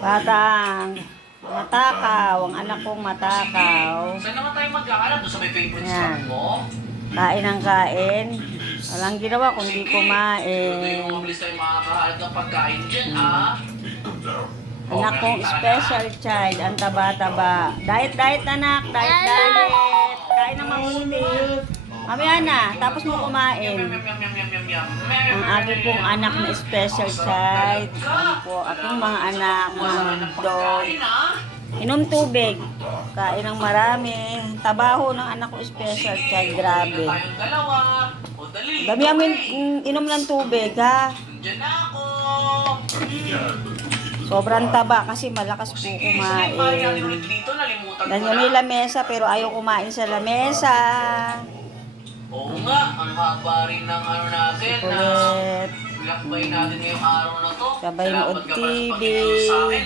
Batang matakaw, ang anak kong matakaw. Saan naman tayo magkakalat? Doon sa may favorite Yan. spot mo? Kain ng kain. Walang ginawa kundi Pero kumain. yung mabilis tayo makakahalat ng pagkain dyan, ah. Anak kong special child, ang taba-taba. Diet, anak. Diet. Kain ng mabuti. Mamaya na, tapos mo kumain. Ang aking pong anak na special child. Ano po, aking mga anak, mga dog. Inom tubig. Kain ng marami. Tabaho ng anak ko special child, grabe. Tayong dalawa. O dali. Dami amin inom ng tubig, ha? Diyan na ako. Sobrang taba kasi malakas po kumain. Dito, nalimutan ko Ganyan na. may lamesa pero ayaw kumain sa lamesa. Oo nga, ang haba rin ng ano natin na Kulit. lakbay natin ngayong araw na to. Sabay Salamat nood ka pala sa TV. Panginoon sa akin,